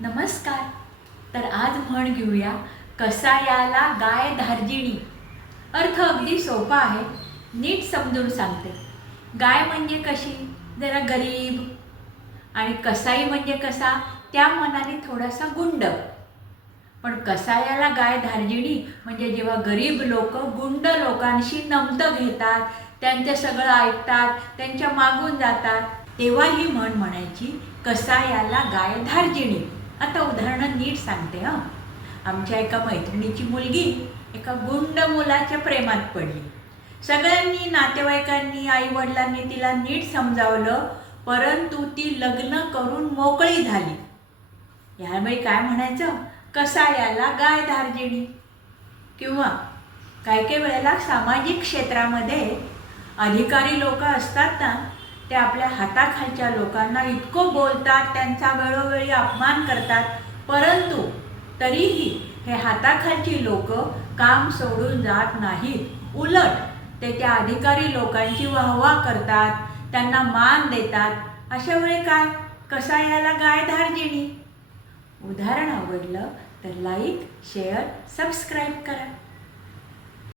नमस्कार. तर आज म्हण घेऊया कसायाला गाय धार्जिणी. अर्थ अगदी सोपा आहे नीट समजून सांगते. गाय म्हणजे कशी? जरा गरीब. आणि कसाई म्हणजे कसा? त्या मनाने थोडासा गुंड. पण कसायाला गाय धार्जिणी? म्हणजे जेव्हा गरीब लोक गुंड लोकांशी नमतं घेतात त्यांचं सगळं ऐकतात त्यांच्या मागून जातात तेव्हा ही म्हण म्हणायची कसायाला गाय धार्जिणी? आता उदाहरणं नीट सांगते हं. आमच्या एका मैत्रिणीची मुलगी एका गुंड मुलाच्या प्रेमात पडली. सगळ्यांनी नातेवाईकांनी आईवडिलांनी तिला नीट समजावलं परंतु ती लग्न करून मोकळी झाली. यावेळी काय म्हणायचं? कसा याला गाय धारजिणी? किंवा काही काही वेळेला सामाजिक क्षेत्रामध्ये अधिकारी लोक असतात ना ते आपल्या हाताखालच्या लोकांना इतकं बोलतात त्यांचा वेळोवेळी अपमान करतात. परंतु तरीही हे हाताखालची लोक काम सोडून जात नाहीत. उलट ते त्या अधिकारी लोकांची वाहवा करतात त्यांना मान देतात. अशा वेळी काय? कसा याला गाय धारजिणी? उदाहरण आवडलं तर लाईक शेअर सबस्क्राईब करा.